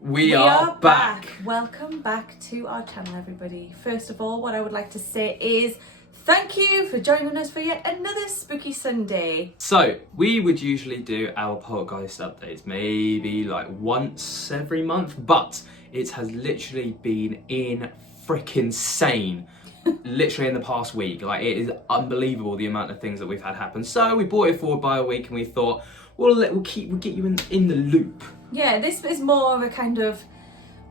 We are back. Welcome back to our channel, everybody. First of all, what I would like to say is thank you for joining us for yet another spooky Sunday. So, we would usually do our Poltergeist updates maybe like once every month, but it has literally been freaking sane. Literally in the past week. Like, it is unbelievable the amount of things that we've had happen. So, we brought it forward by a week and we thought, we'll get you in the loop. Yeah, this is more of a kind of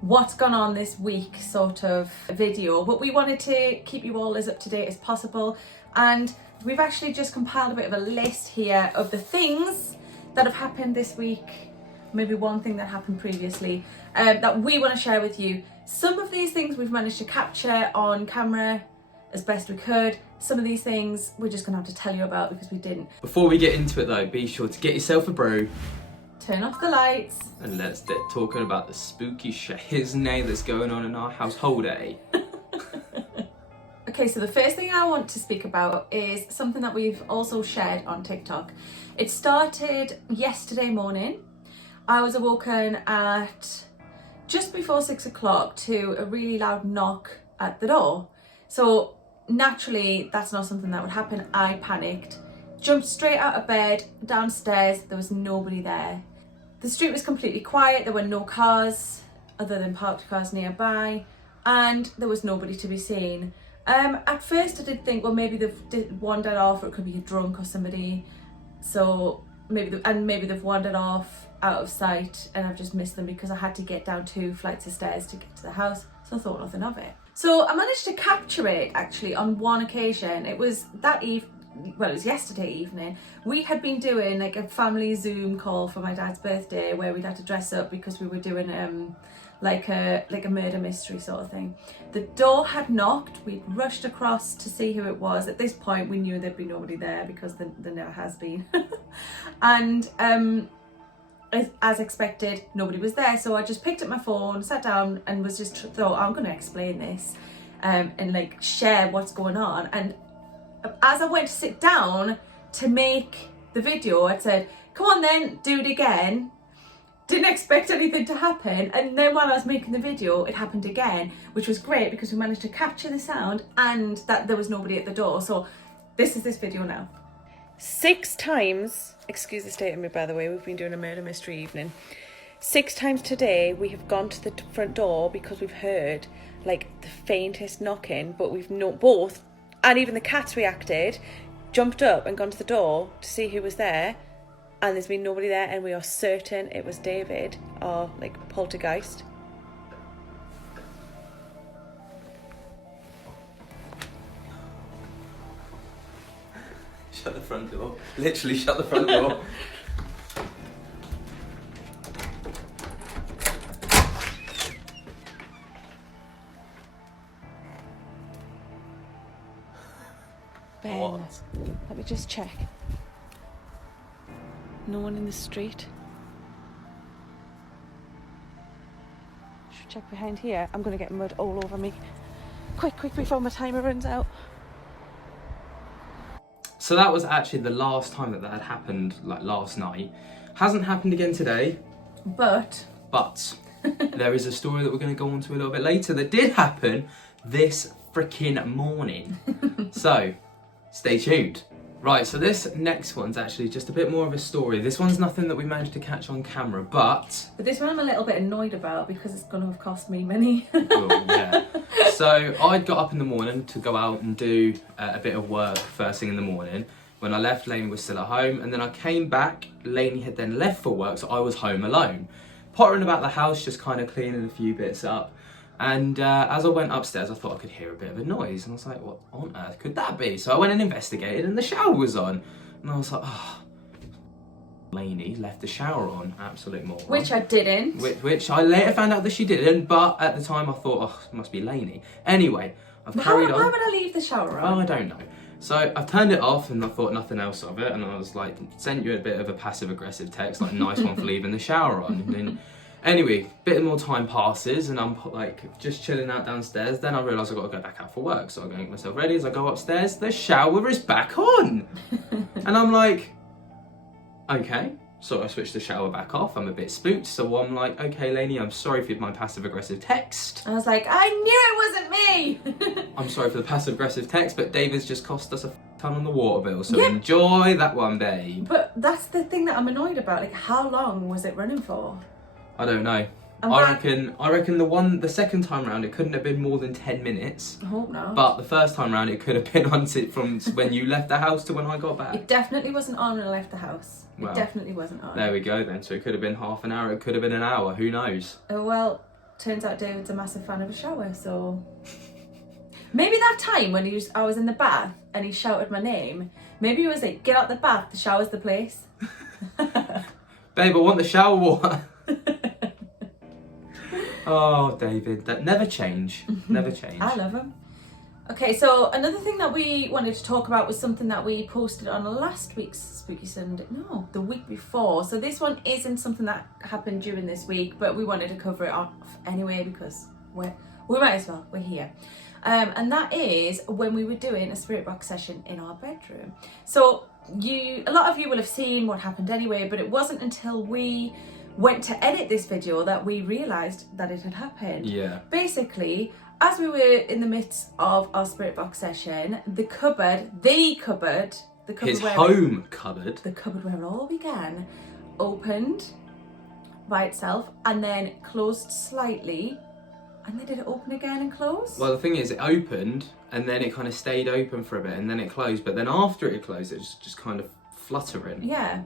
what's gone on this week sort of video, but we wanted to keep you all as up to date as possible, and we've actually just compiled a bit of a list here of the things that have happened this week, maybe one thing that happened previously, that we want to share with you. Some of these things we've managed to capture on camera as best we could. Some of these things we're just gonna have to tell you about because we didn't. Before we get into it though, be sure to get yourself a brew, turn off the lights, and let's get talking about the spooky shiznay that's going on in our household, eh? Okay, so the first thing I want to speak about is something that we've also shared on TikTok. It started yesterday morning. I was awoken at just before 6 o'clock to a really loud knock at the door. So naturally, that's not something that would happen. I panicked, jumped straight out of bed, downstairs. There was nobody there. The street was completely quiet. There were no cars other than parked cars nearby, and there was nobody to be seen. At first I did think, well, maybe they've wandered off, or it could be a drunk or somebody. So maybe they've wandered off out of sight and I've just missed them because I had to get down 2 flights of stairs to get to the house. So I thought nothing of it. So I managed to capture it actually on one occasion. It was that evening. Well, it was yesterday evening. We had been doing like a family Zoom call for my dad's birthday where we'd had to dress up because we were doing like a murder mystery sort of thing. The door had knocked. We'd rushed across to see who it was. At this point we knew there'd be nobody there because there never has been. And as expected, nobody was there. So I just picked up my phone, sat down, and was just thought, I'm going to explain this and like share what's going on. And as I went to sit down to make the video, I said, come on then, do it again. Didn't expect anything to happen, and then while I was making the video it happened again, which was great because we managed to capture the sound and that there was nobody at the door. So this is this video now. 6 times, excuse the state of me by the way, we've been doing a murder mystery evening. 6 times today we have gone to the front door because we've heard like the faintest knocking, but we've not both, and even the cats reacted, jumped up and gone to the door to see who was there, and there's been nobody there, and we are certain it was David, our like poltergeist. Shut the front door. Literally shut the front door. Ben, What? let me just check. No one in the street. Should check behind here. I'm gonna get mud all over me. Quick, before my timer runs out. So that was actually the last time that had happened, like last night. Hasn't happened again today. But there is a story that we're going to go on to a little bit later that did happen this freaking morning. So, stay tuned. Right, so this next one's actually just a bit more of a story. This one's nothing that we managed to catch on camera, but this one I'm a little bit annoyed about because it's going to have cost me money. oh, yeah. So I got up in the morning to go out and do a bit of work first thing in the morning. When I left, Lainey was still at home, and then I came back. Lainey had then left for work, so I was home alone. Pottering about the house, just kind of cleaning a few bits up. And as I went upstairs, I thought I could hear a bit of a noise. And I was like, what on earth could that be? So I went and investigated, and the shower was on. And I was like, oh, Lainey left the shower on, absolute moron. Which I didn't. Which I later found out that she didn't, but at the time I thought, oh, it must be Lainey. Anyway, I've carried on. Why would I leave the shower on? Oh, I don't know. So I've turned it off and I thought nothing else of it, and I was like, sent you a bit of a passive-aggressive text, like, nice one for leaving the shower on. And then, anyway, bit more time passes and I'm like just chilling out downstairs. Then I realise I've got to go back out for work, so I'm going to get myself ready. As I go upstairs, the shower is back on. And I'm like, okay, So I switched the shower back off. I'm a bit spooked, so I'm like, okay, Lainey, I'm sorry for my passive-aggressive text. I was like, I knew it wasn't me. I'm sorry for the passive-aggressive text, but David's just cost us a ton on the water bill, so Yeah. enjoy that one, babe. But that's the thing that I'm annoyed about. Like, how long was it running for? I don't know. And I reckon the second time round it couldn't have been more than 10 minutes. I hope not. But the first time round it could have been on from when you left the house to when I got back. It definitely wasn't on when I left the house. Well, it definitely wasn't on. There we go then. So it could have been half an hour, it could have been an hour, who knows? Oh, well, turns out David's a massive fan of a shower, so... Maybe that time when I was in the bath and he shouted my name, maybe he was like, get out the bath, the shower's the place. Babe, I want the shower water. Oh, David, that never change. Never change. I love him. Okay, so another thing that we wanted to talk about was something that we posted on last week's Spooky Sunday. No, the week before. So this one isn't something that happened during this week, but we wanted to cover it off anyway because we might as well. We're here. And that is when we were doing a spirit box session in our bedroom. So a lot of you will have seen what happened anyway, but it wasn't until we went to edit this video that we realised that it had happened. Yeah. Basically, as we were in the midst of our spirit box session, the cupboard His home cupboard. The cupboard where it all began, opened by itself and then closed slightly. And then did it open again and close? Well, the thing is, it opened and then it kind of stayed open for a bit and then it closed. But then after it closed, it was just kind of fluttering. Yeah.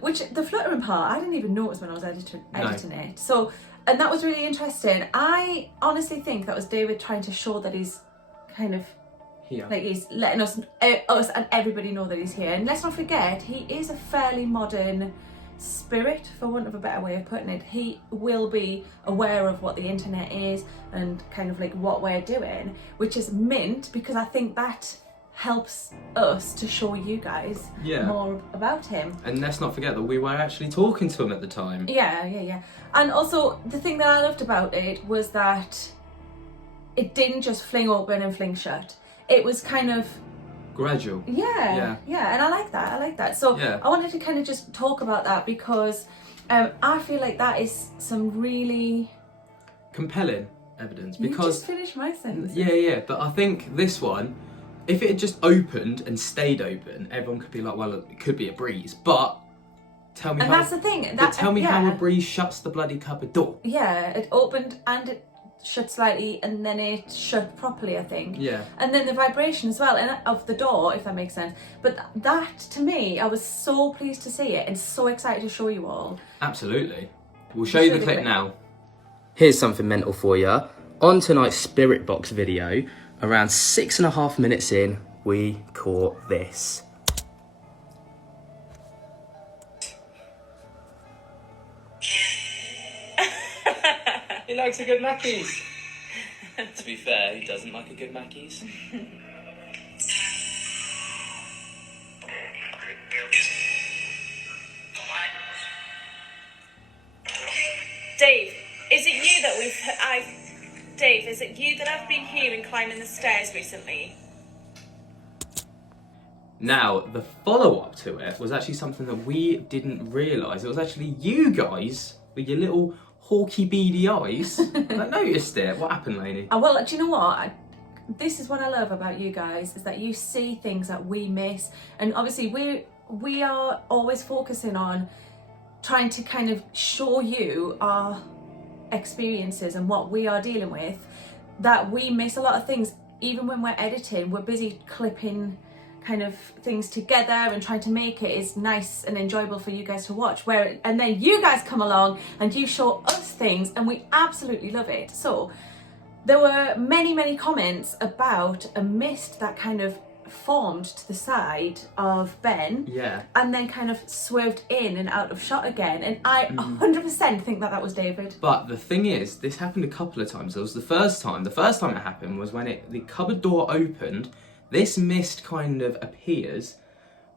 Which the fluttering part, I didn't even notice when I was editing it. So, and that was really interesting. I honestly think that was David trying to show that he's kind of here. Like he's letting us and everybody know that he's here. And let's not forget, he is a fairly modern spirit, for want of a better way of putting it. He will be aware of what the internet is and kind of like what we're doing, which is mint because I think that helps us to show you guys more about him. And let's not forget that we were actually talking to him at the time. Yeah. And also the thing that I loved about it was that it didn't just fling open and fling shut. It was kind of gradual. Yeah, and I like that. So I wanted to kind of just talk about that because I feel like that is some really compelling evidence. Because you just finished my sentence. Yeah, but I think this one, if it had just opened and stayed open, everyone could be like, well, it could be a breeze. But tell me that's the thing. Tell me how a breeze shuts the bloody cupboard door. Yeah, it opened and it shut slightly and then it shut properly, I think. Yeah. And then the vibration as well of the door, if that makes sense. But that, to me, I was so pleased to see it and so excited to show you all. Absolutely. We'll show you the clip now. Here's something mental for you. On tonight's Spirit Box video, around 6.5 minutes in, we caught this. He likes a good Mackies. To be fair, he doesn't like a good Mackies. Dave, is it you that Dave, is it you that I've been hearing climbing the stairs recently? Now, the follow-up to it was actually something that we didn't realise. It was actually you guys, with your little hawky beady eyes, that noticed it. What happened, Lainey? Well, do you know what? This is what I love about you guys, is that you see things that we miss. And obviously we are always focusing on trying to kind of show you our experiences and what we are dealing with, that we miss a lot of things. Even when we're editing, we're busy clipping kind of things together and trying to make it as nice and enjoyable for you guys to watch, and then you guys come along and you show us things and we absolutely love it. So there were many comments about a mist that kind of formed to the side of Ben and then kind of swerved in and out of shot again, and I 100% think that was David. But the thing is, this happened a couple of times. It was the first time it happened was when the cupboard door opened. This mist kind of appears,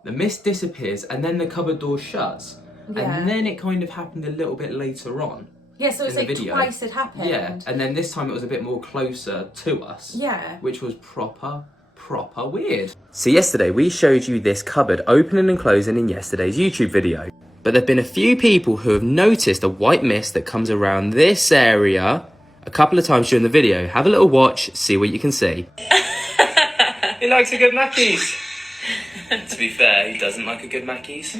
the mist disappears, and then the cupboard door shuts. And then it kind of happened a little bit later on. Yeah, so it's like twice it happened. Yeah, and then this time it was a bit more closer to us. Yeah. Which was proper weird. So yesterday we showed you this cupboard opening and closing in yesterday's YouTube video. But there have been a few people who have noticed a white mist that comes around this area a couple of times during the video. Have a little watch, see what you can see. He likes a good Mackies. To be fair, he doesn't like a good Mackies.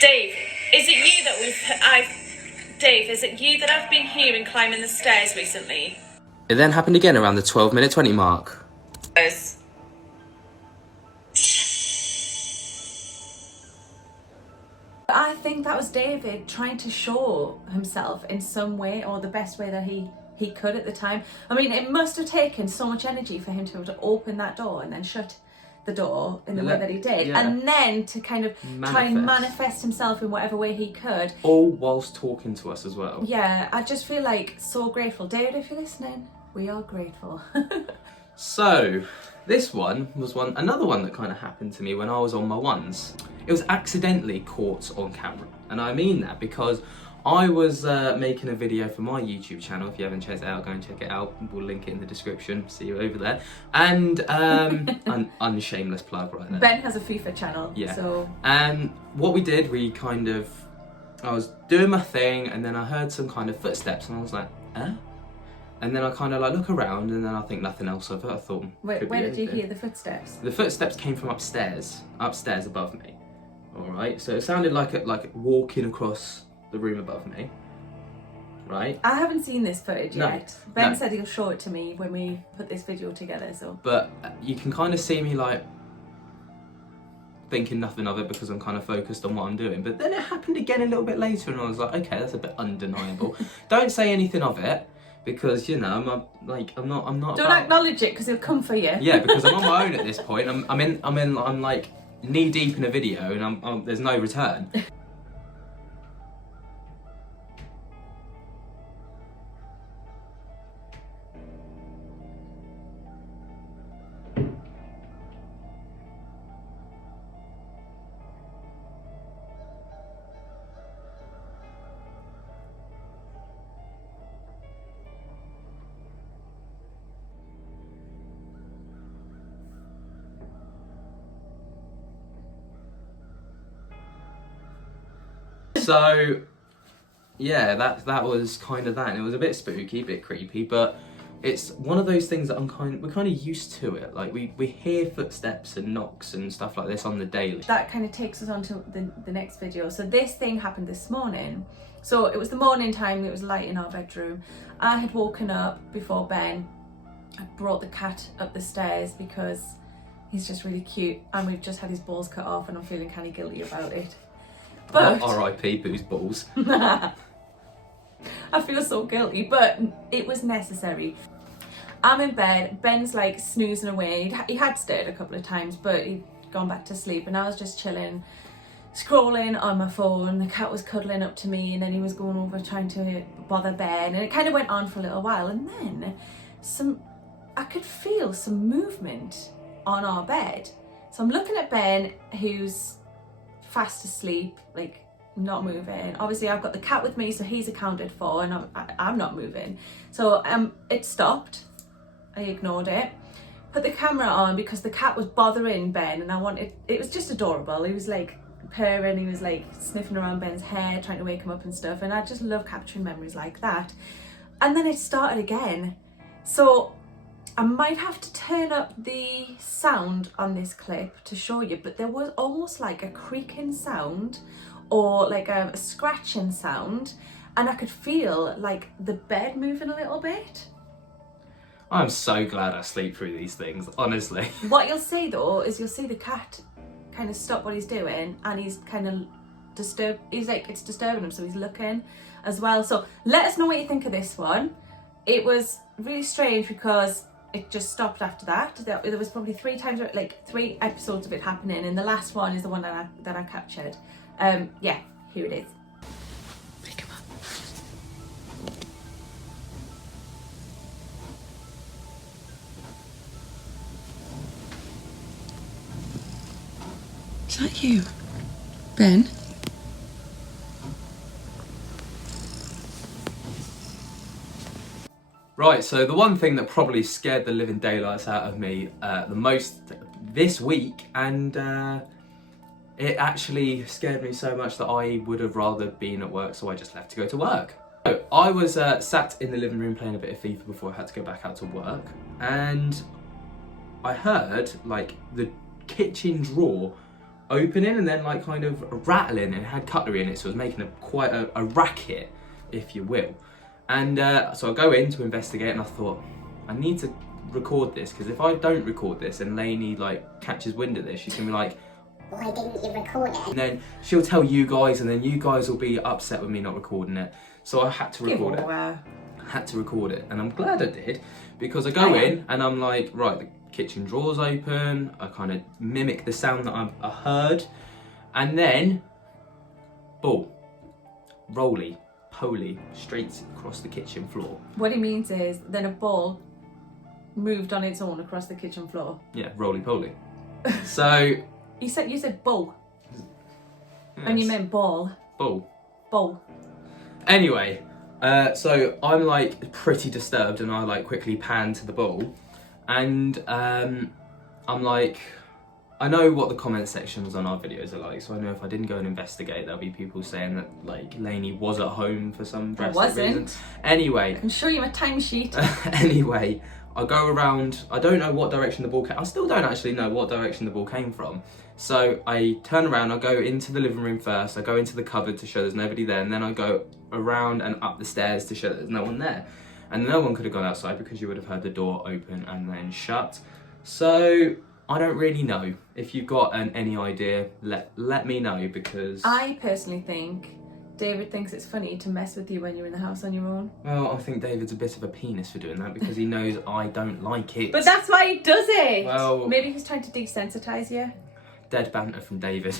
Dave, is it you that I've been hearing climbing the stairs recently? It then happened again around the 12-minute 20 mark. Yes. I think that was David trying to show himself in some way, or the best way that he could at the time. I mean, it must have taken so much energy for him to be able to open that door and then shut the door in the way that he did, and then to kind of try and manifest himself in whatever way he could. All whilst talking to us as well. Yeah, I just feel like so grateful. David, if you're listening, we are grateful. So, this one was another one that kind of happened to me when I was on my ones. It was accidentally caught on camera, and I mean that because I was making a video for my YouTube channel. If you haven't checked it out, go and check it out. We'll link it in the description. See you over there. And an unshameless plug right there. Ben has a FIFA channel. Yeah. So. And what we did, I was doing my thing, and then I heard some kind of footsteps, and I was like, eh? And then I kind of like look around, and then I think nothing else of it. I thought, where did you hear the footsteps? The footsteps came from upstairs above me. All right, so it sounded like walking across the room above me. Right. I haven't seen this footage yet. Ben said he'll show it to me when we put this video together. So. But you can kind of see me like thinking nothing of it because I'm kind of focused on what I'm doing. But then it happened again a little bit later, and I was like, okay, that's a bit undeniable. Don't say anything of it. Because, you know, I'm not. Don't acknowledge it because he'll come for you. Yeah, because I'm on my own at this point. I'm like knee deep in a video, and there's no return. So, yeah, that was kind of that. And it was a bit spooky, a bit creepy, but it's one of those things that we're kind of used to it. Like, we hear footsteps and knocks and stuff like this on the daily. That kind of takes us on to the next video. So this thing happened this morning. So it was the morning time, it was light in our bedroom. I had woken up before Ben. I brought the cat up the stairs because he's just really cute, and we've just had his balls cut off, and I'm feeling kind of guilty about it. But R.I.P. Boo's balls. I feel so guilty, but it was necessary. I'm in bed, Ben's like snoozing away. He had stirred a couple of times, but he'd gone back to sleep, and I was just chilling, scrolling on my phone. The cat was cuddling up to me, and then he was going over trying to bother Ben, and it kind of went on for a little while, and then I could feel some movement on our bed. So I'm looking at Ben, who's fast asleep, like not moving. Obviously I've got the cat with me, so he's accounted for, and I'm not moving. So it stopped. I ignored it, put the camera on because the cat was bothering Ben, and it was just adorable. He was like purring, he was like sniffing around Ben's hair, trying to wake him up and stuff, and I just love capturing memories like that. And then it started again. So I might have to turn up the sound on this clip to show you, but there was almost like a creaking sound or like a scratching sound, and I could feel like the bed moving a little bit. I'm so glad I sleep through these things, honestly. What you'll see though is you'll see the cat kind of stop what he's doing, and he's kind of disturbed. He's like, it's disturbing him, so he's looking as well. So let us know what you think of this one. It was really strange because it just stopped after that. There was probably 3 episodes of it happening, and the last one is the one that I captured. Yeah, here it is. Pick him up. Is that you, Ben? Right, so the one thing that probably scared the living daylights out of me the most this week, and it actually scared me so much that I would have rather been at work, so I just left to go to work. So I was sat in the living room playing a bit of FIFA before I had to go back out to work, and I heard like the kitchen drawer opening and then like kind of rattling, and it had cutlery in it, so it was making quite a racket, if you will. And so I go in to investigate, and I thought, I need to record this, because if I don't record this and Lainey like catches wind of this, she's gonna be like, why didn't you record it? and then she'll tell you guys, and then you guys will be upset with me not recording it. So I had to record it. Had to record it, and I'm glad I did, because I go in and I'm like, right, the kitchen drawer's open. I kind of mimic the sound that I heard, and then, boom, roly poly, straight across the kitchen floor. What he means is, then a ball moved on its own across the kitchen floor. Yeah, roly poly. So you said bull, yes. and you meant ball. Bull. Anyway, so I'm like pretty disturbed, and I like quickly pan to the ball, and I'm like, I know what the comment sections on our videos are like, so I know if I didn't go and investigate, there'll be people saying that like Lainey was at home for some drastic reason. Anyway, I can show you my timesheet. Anyway, I go around, I don't know what direction the ball came, I still don't actually know what direction the ball came from. So I turn around, I go into the living room first, I go into the cupboard to show there's nobody there, and then I go around and up the stairs to show that there's no one there. And no one could have gone outside, because you would have heard the door open and then shut. So I don't really know. If you've got any idea, let me know, because I personally think David thinks it's funny to mess with you when you're in the house on your own. Well, I think David's a bit of a penis for doing that, because he knows I don't like it. But that's why he does it! Well, maybe he's trying to desensitise you. Dead banter from David.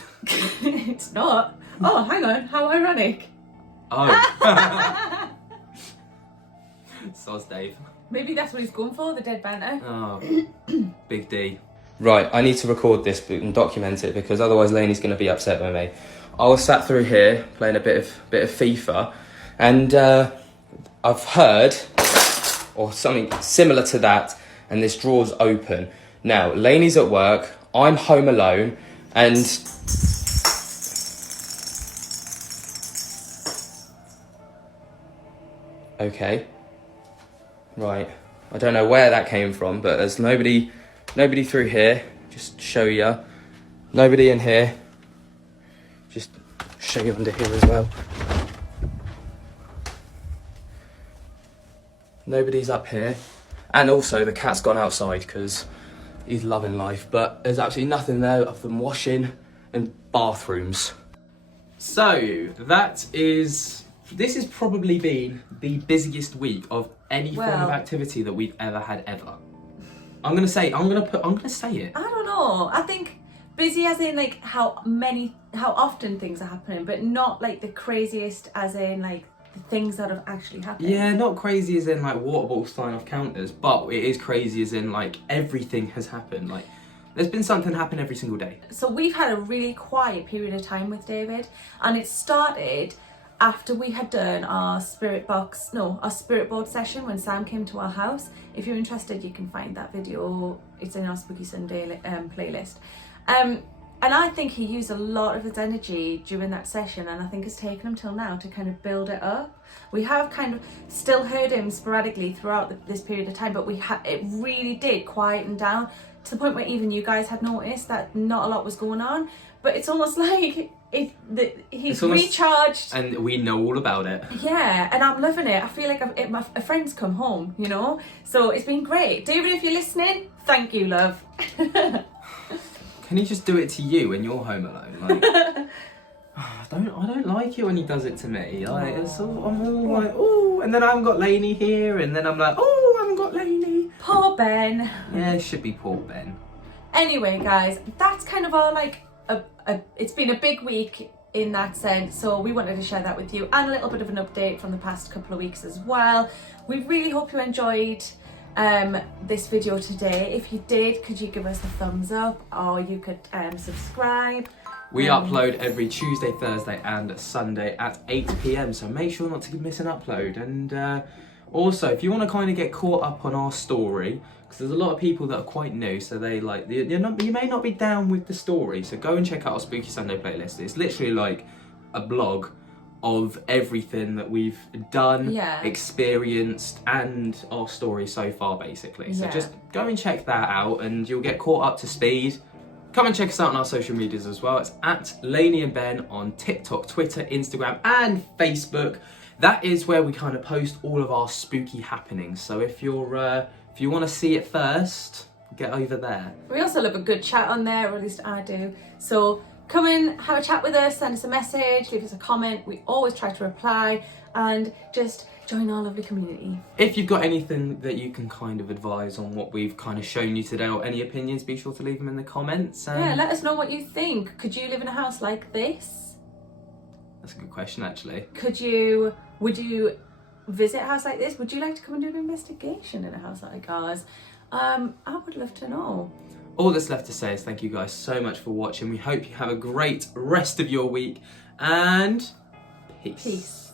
It's not. Oh, hang on, how ironic. Oh. Soz Dave. Maybe that's what he's going for, the dead banter. Oh, Big D. Right, I need to record this and document it, because otherwise Lainey's going to be upset with me. I was sat through here playing a bit of FIFA, and I've heard, or something similar to that, and this drawer's open. Now, Lainey's at work, I'm home alone, and okay, right, I don't know where that came from, but there's nobody through here. Just to show you, nobody in here. Just show you under here as well. Nobody's up here, and also the cat's gone outside because he's loving life, but there's absolutely nothing there other than washing and bathrooms. So this has probably been the busiest week of any form of activity that we've ever had ever. I'm gonna say it. I don't know. I think busy as in like how often things are happening, but not like the craziest as in like the things that have actually happened. Yeah, not crazy as in like water bottles flying off counters, but it is crazy as in like everything has happened. Like there's been something happen every single day. So we've had a really quiet period of time with David, and it started after we had done our spirit board session when Sam came to our house. If you're interested, you can find that video. It's in our Spooky Sunday playlist. And I think he used a lot of his energy during that session, and I think it's taken him till now to kind of build it up. We have kind of still heard him sporadically throughout this period of time, but it really did quieten down to the point where even you guys had noticed that not a lot was going on. But it's almost like he's recharged, and we know all about it. Yeah, and I'm loving it. I feel like a friend's come home, you know. So it's been great, David. If you're listening, thank you, love. Can he just do it to you when you're home alone? Like, I don't like it when he does it to me. Like, I'm all like, oh, and then I haven't got Lainey here, and then I'm like, oh, I haven't got Lainey. Poor Ben. Yeah, it should be poor Ben. Anyway, guys, that's kind of our it's been a big week in that sense, so we wanted to share that with you, and a little bit of an update from the past couple of weeks as well. We really hope you enjoyed this video today. If you did, could you give us a thumbs up, or you could subscribe. We upload every Tuesday, Thursday and Sunday at 8 PM, so make sure not to miss an upload, and Also, if you want to kind of get caught up on our story, because there's a lot of people that are quite new, so they like you may not be down with the story, so go and check out our Spooky Sunday playlist. It's literally like a blog of everything that we've done, experienced, and our story so far, basically. So just go and check that out, and you'll get caught up to speed. Come and check us out on our social medias as well. It's at Lainey and Ben on TikTok, Twitter, Instagram, and Facebook. That is where we kind of post all of our spooky happenings. So if you want to see it first, get over there. We also love a good chat on there, or at least I do. So come and have a chat with us, send us a message, leave us a comment. We always try to reply, and just join our lovely community. If you've got anything that you can kind of advise on what we've kind of shown you today, or any opinions, be sure to leave them in the comments. Yeah, let us know what you think. Could you live in a house like this? That's a good question, actually. Would you visit a house like this? Would you like to come and do an investigation in a house like ours? I would love to know. All that's left to say is thank you guys so much for watching. We hope you have a great rest of your week, and peace. Peace.